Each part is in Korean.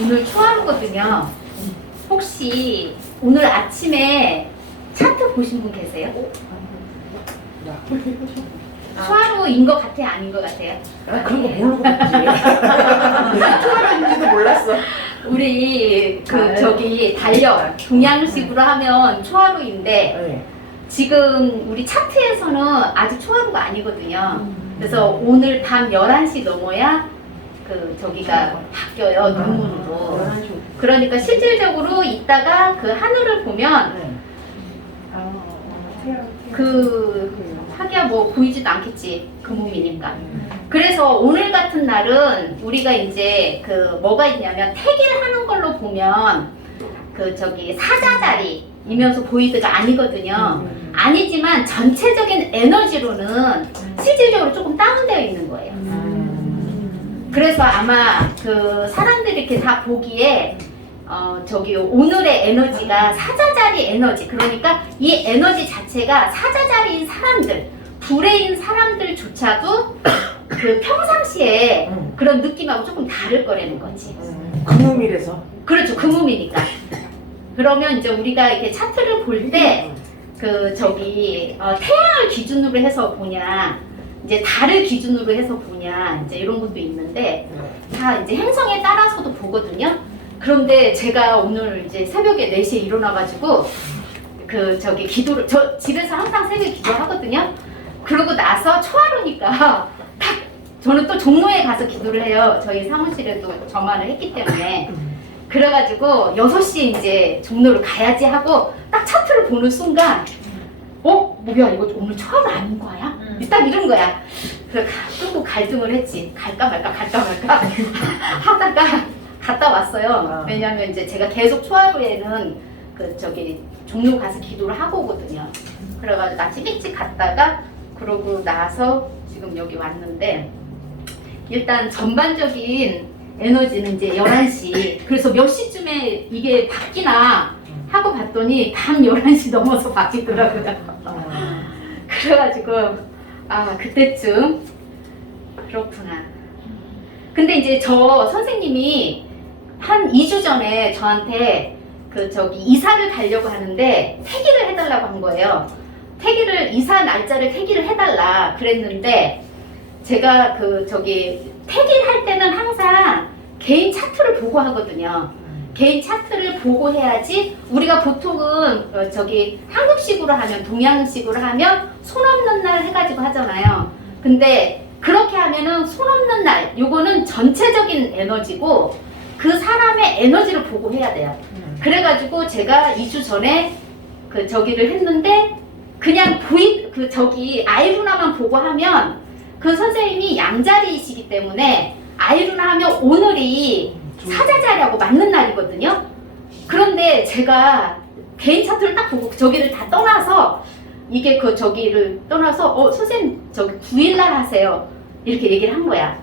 오늘 초하루거든요. 혹시 오늘 아침에 차트 보신 분 계세요? 초하루인 것 같아요? 아닌 것 같아요? 그런 거 모르고 있지. 초하루인지도 몰랐어. 우리 저기 달력 동양식으로 하면 초하루인데 네. 지금 우리 차트에서는 아직 초하루가 아니거든요. 그래서 오늘 밤 11시 넘어야 저기가 바뀌어요. 눈으로. 그러니까 실질적으로 이따가 그 하늘을 보면 하기야 뭐 보이지도 않겠지. 그 몸이니까. 그래서 오늘 같은 날은 우리가 이제 뭐가 있냐면 태기를 하는 걸로 보면 저기 사자자리이면서 보이드가 아니거든요. 아니지만 전체적인 에너지로는 실질적으로 조금 다운되어 있는 거예요. 그래서 아마 사람들이 이렇게 다 보기에 저기 오늘의 에너지가 사자자리 에너지, 그러니까 이 에너지 자체가 사자자리인 사람들, 불의인 사람들조차도 평상시에 그런 느낌하고 조금 다를 거라는 거지. 금음이라서. 그렇죠, 금음이니까. 그러면 이제 우리가 이렇게 차트를 볼 때 저기 태양을 기준으로 해서 보냐, 이제 달을 기준으로 해서 보냐, 이제 이런 것도 있는데 다 이제 행성에 따라서도 보거든요. 그런데 제가 오늘 이제 새벽에 4시에 일어나가지고 저기 기도를, 저 집에서 항상 새벽에 기도하거든요. 그러고 나서 초하루니까 딱 저는 또 종로에 가서 기도를 해요. 저희 사무실에도 저만을 했기 때문에. 그래가지고 6시에 이제 종로를 가야지 하고 딱 차트를 보는 순간 뭐야 이거 오늘 초하루 아닌 거야? 딱 이런 거야. 그래서 조금 갈등을 했지. 갈까 말까 하다가 갔다 왔어요. 왜냐면 이제 제가 계속 초하루에는 저기 종로 가서 기도를 하고 오거든요. 그래가지고 아침 일찍 갔다가 그러고 나서 지금 여기 왔는데 일단 전반적인 에너지는 이제 11시. 그래서 몇 시쯤에 이게 바뀌나 하고 봤더니 밤 11시 넘어서 바뀌더라고요. 그래가지고 그때쯤 그렇구나. 근데 이제 저 선생님이 한 2주 전에 저한테 저기 이사를 가려고 하는데 태기를 해달라고 한 거예요. 이사 날짜를 태기를 해달라 그랬는데 제가 저기 태기를 할 때는 항상 개인 차트를 보고 하거든요. 개인 차트를 보고 해야지. 우리가 보통은 저기 한국식으로 하면, 동양식으로 하면 손 없는 날 해가지고 하잖아요. 근데 그렇게 하면은 손 없는 날, 요거는 전체적인 에너지고 그 사람의 에너지를 보고 해야 돼요. 그래가지고 제가 2주 전에 저기를 했는데 그냥 저기 아이루나만 보고 하면 그 선생님이 양자리이시기 때문에 아이루나 하면 오늘이 사자자리하고 맞는 날이거든요. 그런데 제가 개인 차트를 딱 보고 저기를 다 떠나서 이게 저기를 떠나서 선생님 저기 9일날 하세요 이렇게 얘기를 한 거야.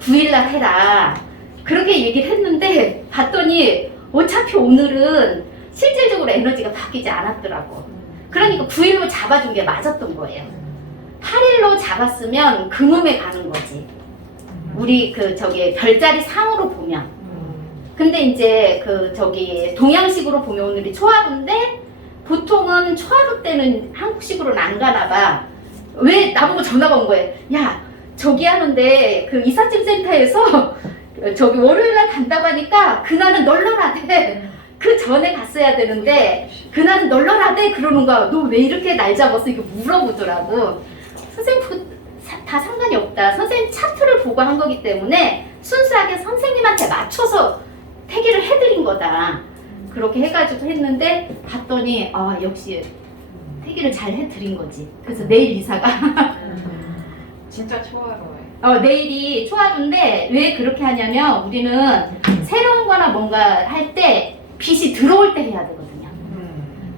9일날 해라 그렇게 얘기를 했는데 봤더니 어차피 오늘은 실질적으로 에너지가 바뀌지 않았더라고. 그러니까 9일로 잡아준 게 맞았던 거예요. 8일로 잡았으면 금음에 가는 거지. 우리 저기 별자리 상으로 보면. 근데 이제 저기 동양식으로 보면 오늘이 초하루인데 보통은 초하루 때는 한국식으로는 안 가나 봐. 왜 나보고 전화가 온 거예요. 야 저기 하는데 이삿짐 센터에서 저기 월요일날 간다고 하니까 그날은 널널하대. 그 전에 갔어야 되는데 그날은 널널하대 그러는 거야. 너 왜 이렇게 날 잡았어? 이거 물어보더라고. 선생님 다 상관이 없다. 선생님 차트를 보고 한 거기 때문에 순수하게 선생님한테 맞춰서 태기를 해드린 거다. 그렇게 해가지고 했는데 봤더니 역시 태기를 잘 해드린 거지. 그래서 내일 이사가 진짜 초하루예요. 내일이 초하루인데 왜 그렇게 하냐면 우리는 새로운 거나 뭔가 할 때 빛이 들어올 때 해야 되거든요.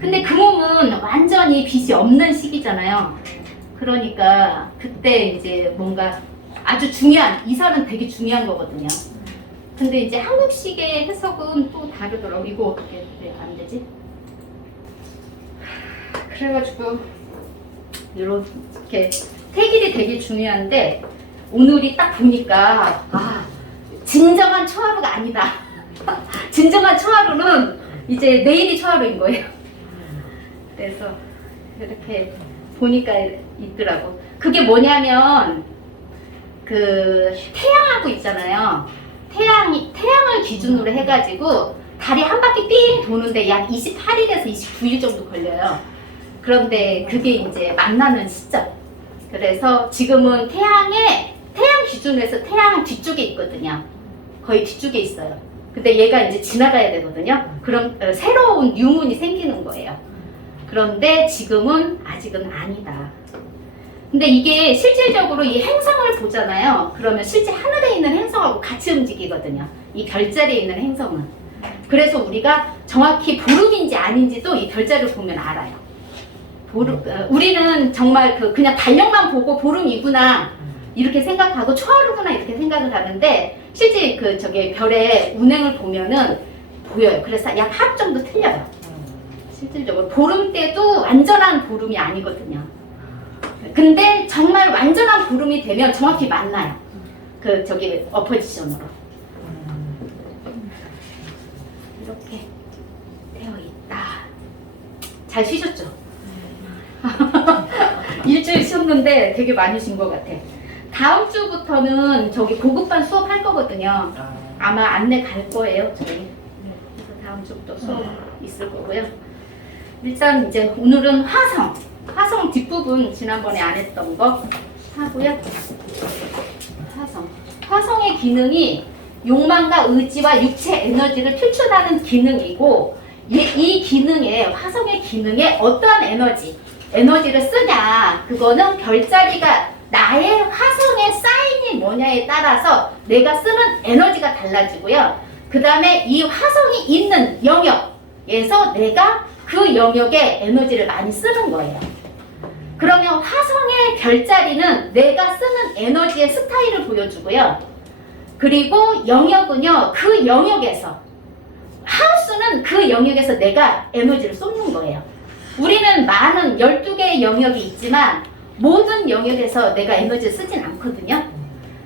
근데 그 몸은 완전히 빛이 없는 시기잖아요. 그러니까 그때 이제 뭔가 아주 중요한, 이사는 되게 중요한 거거든요. 근데 이제 한국식의 해석은 또 다르더라고. 이거 어떻게 왜 안 되지? 그래가지고 이렇게 태길이 되게 중요한데 오늘이 딱 보니까 진정한 초하루가 아니다. 진정한 초하루는 이제 내일이 초하루인 거예요. 그래서 이렇게 보니까 있더라고. 그게 뭐냐면 그 태양하고 있잖아요. 태양을 기준으로 해가지고 달이 한 바퀴 삥 도는데 약 28일에서 29일 정도 걸려요. 그런데 그게 이제 만나는 시점. 그래서 지금은 태양 기준으로 해서 태양 뒤쪽에 있거든요. 거의 뒤쪽에 있어요. 근데 얘가 이제 지나가야 되거든요. 그럼 새로운 유문이 생기는 거예요. 그런데 지금은 아직은 아니다. 근데 이게 실질적으로 이 행성을 보잖아요. 그러면 실제 하늘에 있는 행성하고 같이 움직이거든요. 이 별자리에 있는 행성은. 그래서 우리가 정확히 보름인지 아닌지도 이 별자리를 보면 알아요. 우리는 정말 그냥 달력만 보고 보름이구나 이렇게 생각하고 초하루구나 이렇게 생각을 하는데 실제 별의 운행을 보면은 보여요. 그래서 약 하루 정도 틀려요. 실질적으로 보름 때도 완전한 보름이 아니거든요. 근데 정말 완전한 보름이 되면 정확히 만나요. 어포지션으로. 이렇게 되어 있다. 잘 쉬셨죠? 일주일 쉬었는데 되게 많이 쉰 것 같아. 다음 주부터는 고급반 수업 할 거거든요. 아마 안내 갈 거예요, 저희. 그래서 다음 주부터 수업 있을 거고요. 일단 이제 오늘은 화성 뒷부분 지난번에 안 했던 거 하고요. 화성의 기능이 욕망과 의지와 육체 에너지를 표출하는 기능이고 이 기능에 화성의 기능에 어떠한 에너지를 쓰냐 그거는 별자리가 나의 화성의 사인이 뭐냐에 따라서 내가 쓰는 에너지가 달라지고요. 그 다음에 이 화성이 있는 영역에서 내가 그 영역에 에너지를 많이 쓰는 거예요. 그러면 화성의 별자리는 내가 쓰는 에너지의 스타일을 보여주고요. 그리고 영역은요, 그 영역에서 하우스는 그 영역에서 내가 에너지를 쏟는 거예요. 우리는 많은 12개의 영역이 있지만 모든 영역에서 내가 에너지를 쓰진 않거든요.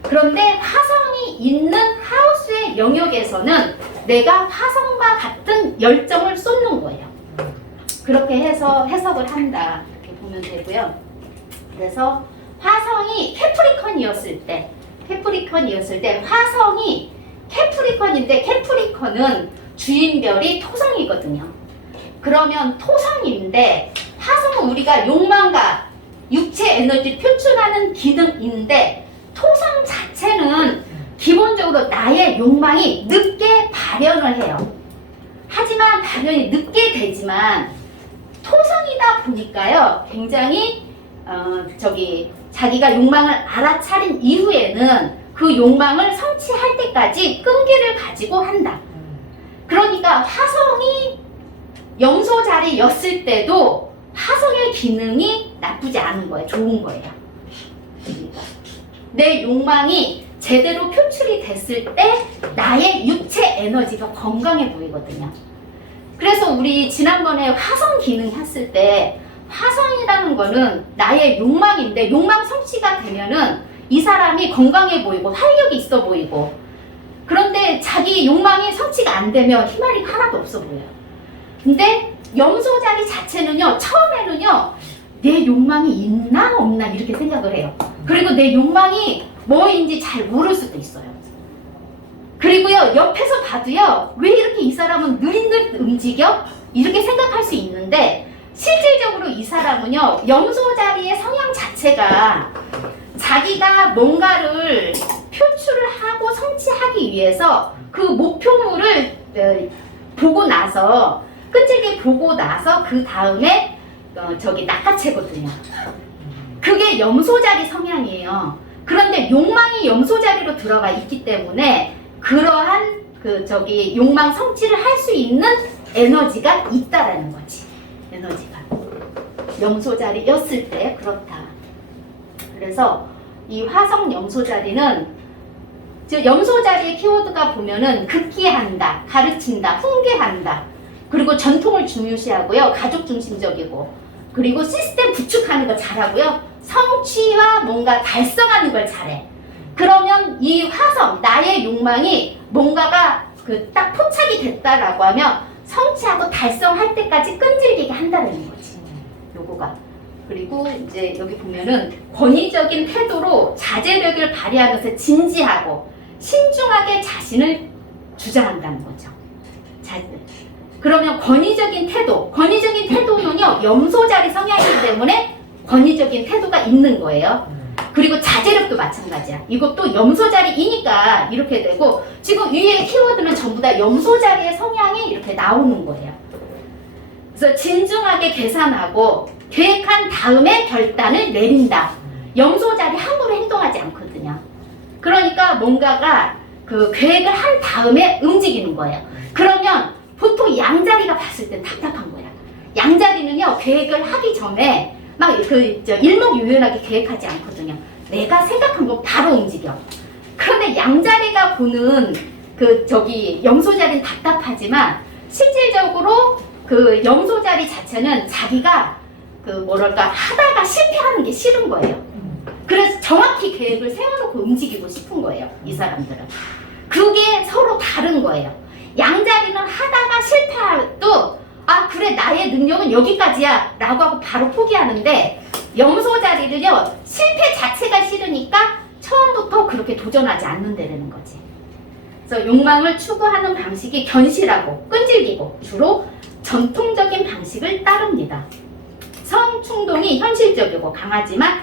그런데 화성이 있는 하우스의 영역에서는 내가 화성과 같은 열정을 쏟는 거예요. 그렇게 해서 해석을 한다. 이렇게 보면 되고요. 그래서 화성이 캐프리컨이었을 때 화성이 캐프리컨인데 캐프리컨은 주인별이 토성이거든요. 그러면 토성인데 화성은 우리가 욕망과 육체 에너지 표출하는 기능인데 토성 자체는 기본적으로 나의 욕망이 늦게 발현을 해요. 하지만 발현이 늦게 되지만 토성이다 보니까요 굉장히 자기가 욕망을 알아차린 이후에는 그 욕망을 성취할 때까지 끈기를 가지고 한다. 그러니까 화성이 염소 자리였을 때도 화성의 기능이 나쁘지 않은 거예요. 좋은 거예요. 내 욕망이 제대로 표출이 됐을 때 나의 육체 에너지가 건강해 보이거든요. 그래서 우리 지난번에 화성 기능 했을 때 화성이라는 거는 나의 욕망인데 욕망 성취가 되면은 이 사람이 건강해 보이고 활력이 있어 보이고 그런데 자기 욕망이 성취가 안 되면 희망이 하나도 없어 보여요. 근데 염소 자리 자체는요 처음에는요 내 욕망이 있나 없나 이렇게 생각을 해요. 그리고 내 욕망이 뭐인지 잘 모를 수도 있어요. 그리고요 옆에서 봐도요 왜 이렇게 이 사람은 느릿느릿 움직여? 이렇게 생각할 수 있는데 실질적으로 이 사람은요 염소 자리의 성향 자체가 자기가 뭔가를 표출을 하고 성취하기 위해서 그 목표물을 보고 나서 끈질게 보고 나서 그 다음에 낚아채거든요. 그게 염소 자리 성향이에요. 그런데 욕망이 염소 자리로 들어가 있기 때문에 그러한 욕망 성취를 할 수 있는 에너지가 있다라는 거지. 에너지가 염소 자리였을 때 그렇다. 그래서 이 화성 염소 자리는 즉 염소 자리의 키워드가 보면은 극기한다, 가르친다, 훈계한다. 그리고 전통을 중요시하고요, 가족 중심적이고, 그리고 시스템 구축하는 거 잘하고요, 성취와 뭔가 달성하는 걸 잘해. 그러면 이 화성 나의 욕망이 뭔가가 그 딱 포착이 됐다라고 하면 성취하고 달성할 때까지 끈질기게 한다는 거지. 요거가. 그리고 이제 여기 보면은 권위적인 태도로 자제력을 발휘하면서 진지하고 신중하게 자신을 주장한다는 거죠. 그러면 권위적인 태도는요 염소자리 성향이기 때문에 권위적인 태도가 있는 거예요. 그리고 자제력도 마찬가지야. 이것도 염소자리이니까 이렇게 되고, 지금 위에 키워드는 전부 다 염소자리의 성향이 이렇게 나오는 거예요. 그래서 진중하게 계산하고 계획한 다음에 결단을 내린다. 염소자리 함부로 행동하지 않거든요. 그러니까 뭔가가 그 계획을 한 다음에 움직이는 거예요. 그러면 보통 양자리가 봤을 땐 답답한 거야. 양자리는요 계획을 하기 전에 막 일목요연하게 계획하지 않거든요. 내가 생각한 거 바로 움직여. 그런데 양자리가 보는 염소자리는 답답하지만 실질적으로 그 염소자리 자체는 자기가 하다가 실패하는 게 싫은 거예요. 그래서 정확히 계획을 세워놓고 움직이고 싶은 거예요, 이 사람들은. 그게 서로 다른 거예요. 양자리는 하다가 실패해도 그래 나의 능력은 여기까지야 라고 하고 바로 포기하는데, 염소자리를요 실패 자체가 싫으니까 처음부터 그렇게 도전하지 않는다는 거지. 그래서 욕망을 추구하는 방식이 견실하고 끈질기고 주로 전통적인 방식을 따릅니다. 성충동이 현실적이고 강하지만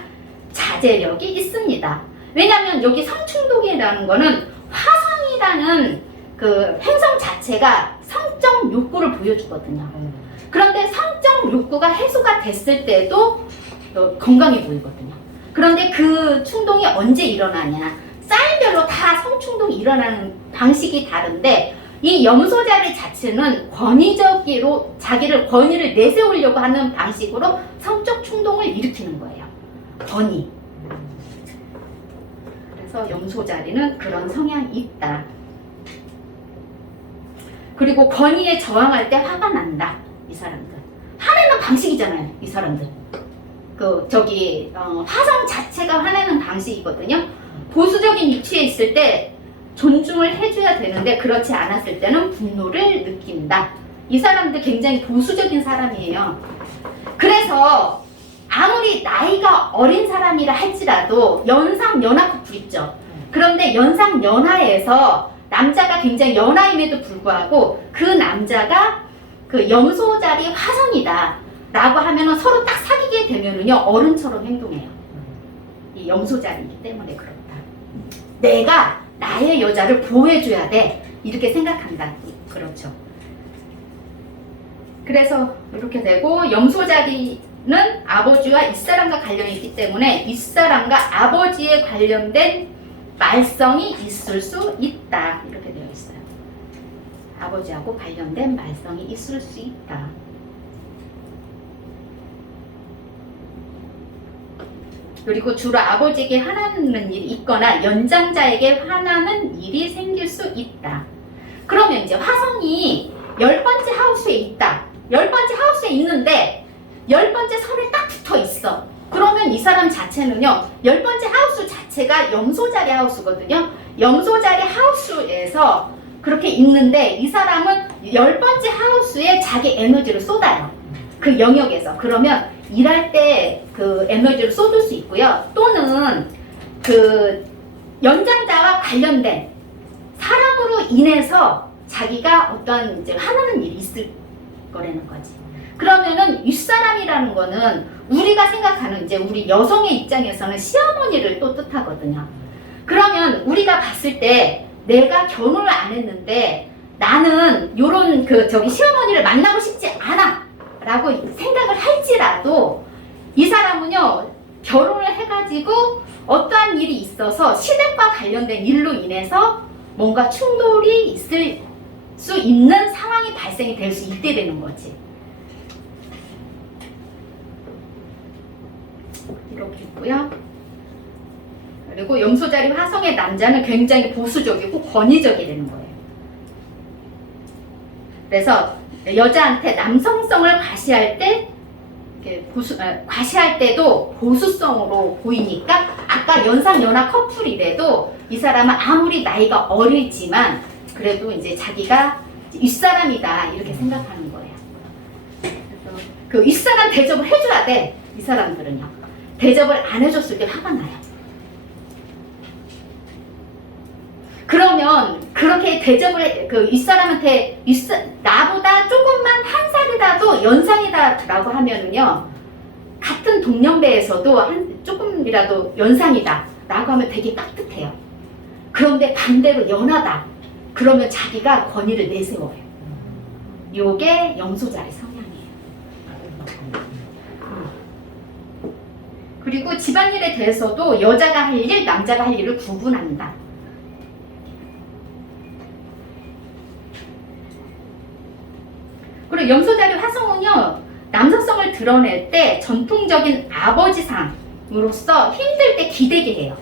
자제력이 있습니다. 왜냐하면 여기 성충동이라는 거는 화성이라는 그 행성 자체가 성적 욕구를 보여주거든요. 그런데 성적 욕구가 해소가 됐을 때도 건강해 보이거든요. 그런데 그 충동이 언제 일어나냐? 사인별로 다 성충동이 일어나는 방식이 다른데, 이 염소자리 자체는 권위적으로 자기를 권위를 내세우려고 하는 방식으로 성적 충동을 일으키는 거예요. 권위. 그래서 염소자리는 그런 성향이 있다. 그리고 권위에 저항할 때 화가 난다. 이 사람들. 화내는 방식이잖아요. 이 사람들. 화성 자체가 화내는 방식이거든요. 보수적인 위치에 있을 때 존중을 해줘야 되는데 그렇지 않았을 때는 분노를 느낀다. 이 사람들 굉장히 보수적인 사람이에요. 그래서 아무리 나이가 어린 사람이라 할지라도 연상연하 커플 있죠. 그런데 연상연하에서 남자가 굉장히 연하임에도 불구하고 그 남자가 그 염소자리 화성이다 라고 하면은 서로 딱 사귀게 되면은요 어른처럼 행동해요. 이 염소자리이기 때문에 그렇다. 내가 나의 여자를 보호해줘야 돼 이렇게 생각한다. 그렇죠. 그래서 이렇게 되고, 염소자리는 아버지와 잇사람과 관련이 있기 때문에 잇사람과 아버지에 관련된 말썽이 있을 수 있다. 이렇게 되어 있어요. 아버지하고 관련된 말썽이 있을 수 있다. 그리고 주로 아버지에게 화나는 일이 있거나 연장자에게 화나는 일이 생길 수 있다. 그러면 이제 화성이 10번째 하우스에 있다. 10번째 하우스에 있는데 10번째 선에 딱 붙어 있어. 그러면 이 사람 자체는요 10번째 하우스 자체가 염소자리 하우스거든요. 염소자리 하우스에서 그렇게 있는데 이 사람은 10번째 하우스에 자기 에너지를 쏟아요. 그 영역에서. 그러면 일할 때 그 에너지를 쏟을 수 있고요. 또는 그 연장자와 관련된 사람으로 인해서 자기가 어떤 이제 화나는 일이 있을 거라는 거지. 그러면은 윗사람이라는 거는 우리가 생각하는 이제 우리 여성의 입장에서는 시어머니를 또 뜻하거든요. 그러면 우리가 봤을 때 내가 결혼을 안 했는데 나는 요런 시어머니를 만나고 싶지 않아 라고 생각을 할지라도 이 사람은요 결혼을 해가지고 어떠한 일이 있어서 시댁과 관련된 일로 인해서 뭔가 충돌이 있을 수 있는 상황이 발생이 될 수 있게 되는 거지. 이렇게 있고요. 그리고 염소자리 화성의 남자는 굉장히 보수적이고 권위적이 되는 거예요. 그래서 여자한테 남성성을 과시할 때 과시할 때도 보수성으로 보이니까 아까 연상연하 커플이래도 이 사람은 아무리 나이가 어리지만 그래도 이제 자기가 윗사람이다 이렇게 생각하는 거예요. 그래서 그 윗사람 대접을 해줘야 돼. 이 사람들은요. 대접을 안 해줬을 때 화가 나요. 그러면 그렇게 대접을 그 윗사람한테 나보다 조금만 한 살이라도 연상이다라고 하면은요, 같은 동년배에서도 조금이라도 연상이다라고 하면 되게 깍듯해요. 그런데 반대로 연하다 그러면 자기가 권위를 내세워요. 요게 염소자리 성향이에요. 그리고 집안일에 대해서도 여자가 할 일, 남자가 할 일을 구분한다. 그리고 염소자리 화성은요, 남성성을 드러낼 때 전통적인 아버지상으로서 힘들 때 기대게 해요.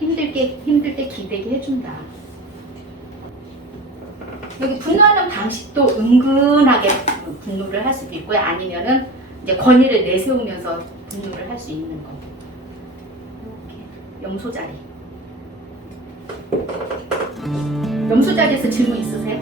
힘들 때 기대게 해준다. 여기 분노하는 방식도 은근하게 분노를 할 수도 있고요. 아니면은 이제 권위를 내세우면서 분노를 할 수 있는 거. 이렇게 염소자리. 염소자리에서 질문 있으세요?